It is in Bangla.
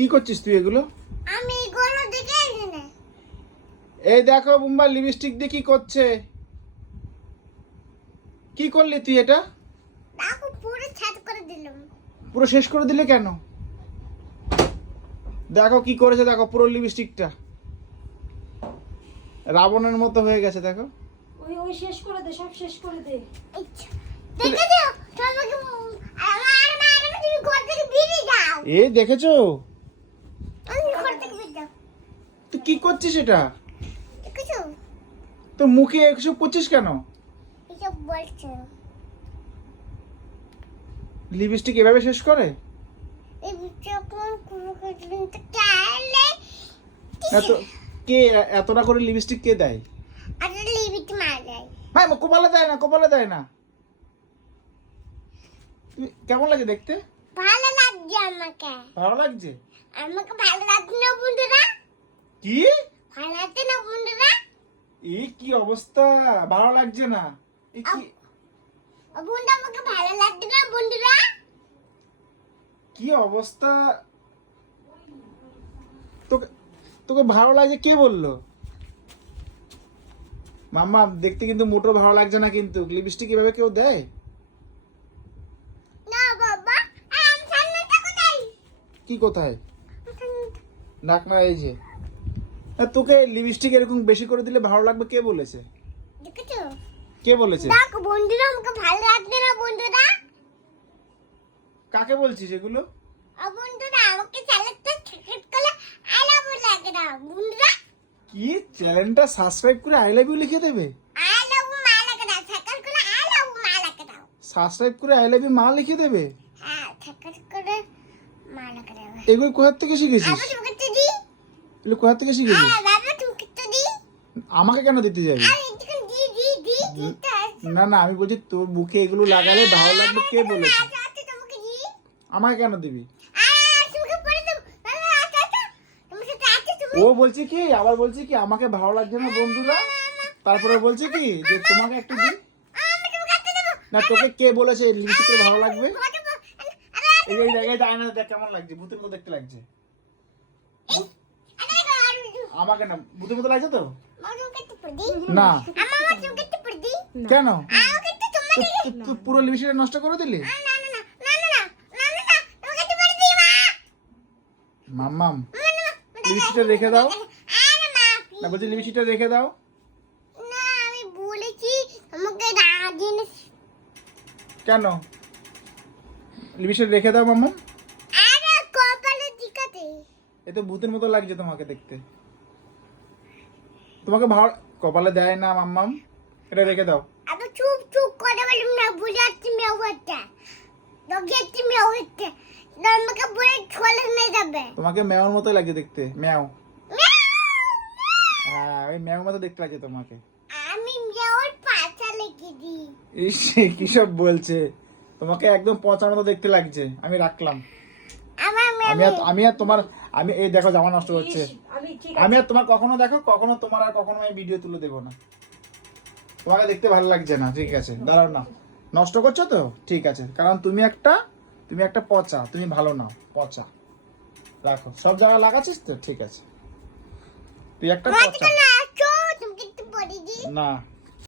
কি করছিস তুই এগুলো? আমি এগুলো দেখে আনি এই দেখো বুম্বা লিপস্টিক দিয়ে কি করছে? কি করলি তুই এটা? দেখো পুরো ছাদ করে দিলাম। পুরো শেষ করে দিলে কেন? দেখো কি করেছে দেখো পুরো লিপস্টিকটা রাবণের মতো হয়ে গেছে দেখো। ওই ওই শেষ করে দে সব শেষ করে দে। আচ্ছা। দেখে দিও তোমাকে আমার মা তুমি ঘর থেকে বেরিয়ে যাও। এ দেখেছ আমি ঘর থেকে বেরিয়ে যাও তুই কি করছিস এটা? দেখেছ তো মুখে এসব করছিস কেন? এসব বলছে। লিপস্টিক এভাবে শেষ করে? কিছু এত কে এতটা করে লিপস্টিক কে দেয়? ভাই কপালে দেয় না কপালে দেয় না। কেমন লাগে দেখতে? ভালো লাগছে আমাকে। ভালো লাগছে? আমাকে ভালো লাগছে না বন্ধুরা? কি? ভালো লাগছে না বন্ধুরা? এই কি অবস্থা? ভালো লাগছে না। এই কি? বন্ধু আমাকে ভালো লাগছে না বন্ধুরা? কি অবস্থা? তোকে তোকে ভালো লাগছে? কে বলল? মাম্মা দেখতে কিন্তু মোটর ভালো লাগছে না কিন্তু। লিপস্টিক এভাবে কেউ দেয়? না বাবা কি কোথায়? নাক না এই যে। তোকে লিপস্টিক এরকম বেশি করে দিলে ভালো লাগবে? কে বলেছে? কে বলেছে? দেখ বন্ধুরা আমাকে ভালো লাগবে না বন্ধুরা। কাকে বলছিস এগুলো? বন্ধুরা আমাকে চ্যানেলটা সাবস্ক্রাইব করলে আই লাভ ইউ লাগে না বন্ধুরা। কি? চ্যানেলটা সাবস্ক্রাইব করে আই লাভ ইউ লিখে দেবে? আই লাভ ইউ মা লাগে না সাবস্ক্রাইব করলে আই লাভ ইউ মা লাগে না। সাবস্ক্রাইব করে আই লাভ ইউ মা লিখে দেবে? হ্যাঁ সাবস্ক্রাইব করে মা লাগে না। এগুলো কোথা থেকে শিখেছিস? আবার তোমাকে তো দি এগুলো কোথা থেকে শিখেছিস আমাকে কেন দিতে যাবি না না আমি বলছি তোর মুখে এগুলো লাগালে ভালো লাগবে কে বলেছে আমাকে কেন দিবি ও বলছে কি আবার বলছে কি আমাকে ভালো লাগছে না বন্ধুরা তারপরে বলছে কি যে তোমাকে একটু দিই না তোকে কে বলেছে লিপস্টিক তোর ভালো লাগবে এই জায়গাটা না দেখ কেমন লাগছে ভূতের মতো দেখতে লাগছে আমাকে না বুদ্ধি মতো লাগছে তো? না। কেন? তুই পুরো লিপস্টিকটা নষ্ট করে দিলি? মাম্মাম লিপস্টিকটা রেখে দাও। না বলছি লিপস্টিকটা রেখে দাও। কেন? লিপস্টিক রেখে দাও মাম্মাম। আরে এ তো ভূতের মতো লাগছে তোমাকে দেখতে। তোমাকে ভালো কপালে দেয় না মাম্মাম? এটা রেখে দাও। আবার চুপ চুপ করে বললাম না বুঝাচ্ছি মেয়ে হচ্ছে। গেছি মেয়ে হচ্ছে। আমাকে বলে ছলে নিয়ে যাবে। তোমাকে ম্যাওর মতো লাগছে দেখতে। ম্যাও। হ্যাঁ ওই ম্যাও মতো দেখতে লাগছে তোমাকে। আমি মেয়ের পাছা লেগে দিই ইস কি সব বলছে? তোমাকে একদম পচার মতো দেখতে লাগছে। আমি রাখলাম। আমি আর আমি আর তোমার আমি এই দেখো জামা নষ্ট হচ্ছে। আমি আর তোমার কখনো দেখো কখনো তোমার আর কখনো আমি ভিডিও তুলে দেবো না। তোমাকে দেখতে ভালো লাগছে না ঠিক আছে। দাঁড়াও না। নষ্ট করছ তো? ঠিক আছে। কারণ তুমি একটা তুমি একটা পচা তুমি ভালো নাও পচা। রাখো। সব জায়গায় লাগাচ্ছিস তো? ঠিক আছে। তুই একটা পচা। না।